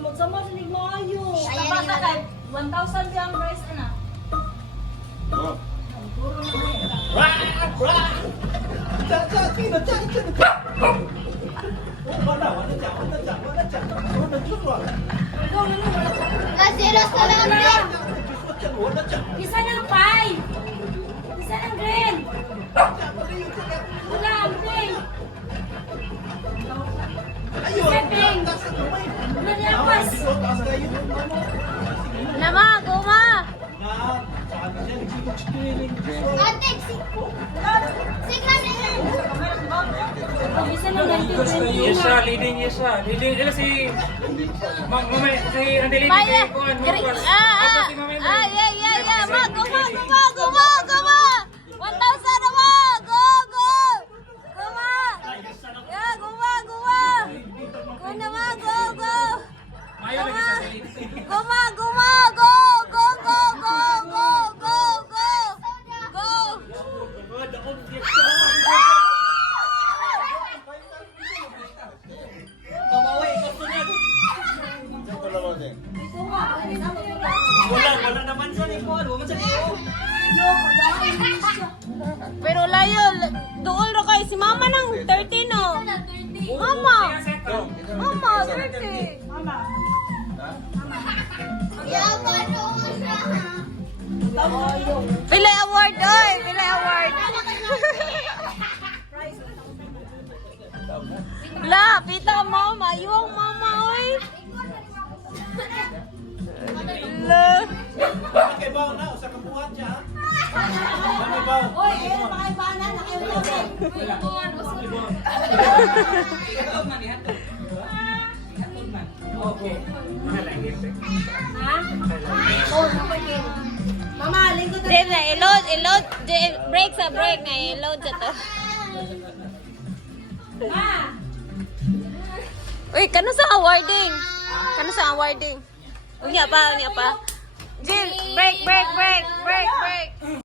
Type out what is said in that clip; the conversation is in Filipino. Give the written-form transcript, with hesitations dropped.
Samot-samot sa ligmayo. Tapos na kay 1,000 yung price na. Oh. Puro na kaya. Nasiros na lang rin. Isa ng pie. Isa ng green. Wala, ang pink. Pink. Wala niya pas. Nama, guma. Ate, sigla na yan. Isa ng 1920. Yes siya, leading yes siya. Leading, ila si... Mamay, si Andelini Maya. kay Kuan. Yeah. Ma, guma. 1,000 na ma. Go. Guma. Yeah, guma. Go na ma, go. Mayo lagi sa leading. Guma, go. Wala naman siya ni Paul. Wala siya ni Paul. Pero layo, doon ro kay si mama nang 13 no. Mama, 30. Mama. Pila award oy, pila award. La, pita mama, yung mama oy. La. Makibaw na. Usa ka buhat siya. Makibaw. Oy, ayun, makaibanan. Nakaibanan. Okay. Mahalangit eh. Oh, napagin. Mama, lingkod Then na ilod, break sa break na ilod sa to. Ma. Uy, kano sa awarding? Unya pa. Jill, break.